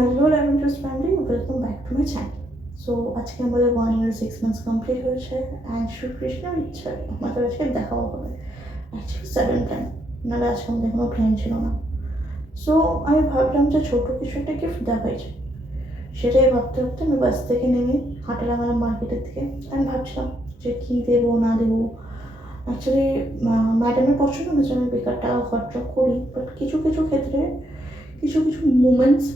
Hello lavenders family, welcome back to my channel. So আজকে আমাদের 1 year 6 months complete হয়েছে and শ্রীকৃষ্ণের ইচ্ছা আমাদের আজকে দেখাও হবে। অ্যাকচুয়ালি সাডেন প্ল্যান, নাহলে আজকে আমাদের কোনো প্ল্যান ছিল না। সো আমি ভাবলাম যে ছোটো কিছু একটা গিফট দেওয়া হয়েছে, সেটাই ভাবতে ভাবতে আমি বাস থেকে নেমে হাঁটা লাগালাম মার্কেটের দিকে। আমি ভাবছিলাম যে কী দেবো না দেবো। অ্যাকচুয়ালি ম্যাডামের পছন্দ হয়েছে আমি বেকার টাকা খরচা করি, বাট কিছু কিছু ক্ষেত্রে কিছু কিছু মুমেন্টস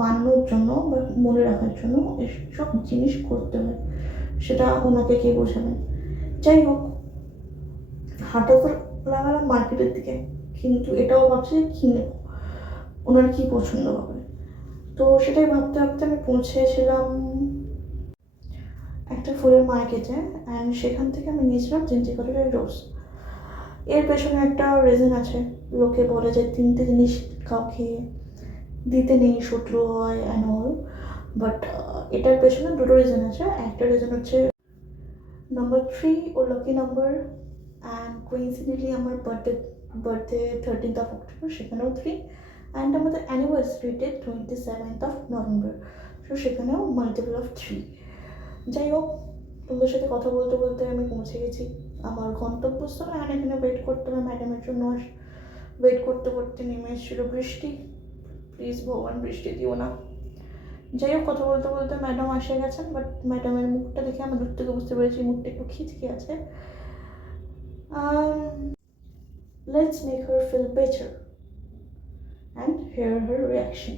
বানানোর জন্য বা মনে রাখার জন্য এসব জিনিস করতে হয়, সেটা ওনাকে কে বোঝাবেন। যাই হোক, হাঁটা তো লাগালাম মার্কেটের দিকে, কিন্তু এটাও ভাবছি যে কী নেব, ওনার কী পছন্দ হবে। তো সেটাই ভাবতে ভাবতে আমি পৌঁছেছিলাম একটা ফুলের মার্কেটে, অ্যান্ড সেখান থেকে আমি নিয়েছিলাম 3 কালারের রোজ। এর পেছনে একটা রিজন আছে। লোকে বলে যে 3টে জিনিস কাউকে দিতে নেই, শত্রু হয় অ্যান্ড অল। বাট এটার পেছনে দুটো রিজন আছে। একটা রিজন হচ্ছে নাম্বার 3 ও লাকি নাম্বার, অ্যান্ড কোইন্সিডেন্টলি আমার বার্থডে 13th of October, সেখানেও 3, অ্যান্ড আমাদের anniversary date 27th of November, তো সেখানেও মাল্টিপল অফ 3। যাই হোক, তোমাদের সাথে কথা বলতে বলতে আমি পৌঁছে গেছি আমার গন্তব্যস্থলে, আর এখানে ওয়েট করতে হবে ম্যাডামের জন্য। ওয়েট করতে করতে নেমে এসেছিলো বৃষ্টি। প্লিজ ভগবান বৃষ্টি দিও না। যাই হোক, কথা বলতে বলতে ম্যাডাম আসে গেছেন, বাট ম্যাডামের মুখটা দেখে আমার দূর থেকে বুঝতে পেরেছি মুখটা একটু খিচকে আছে। Let's make her feel better and hear her reaction.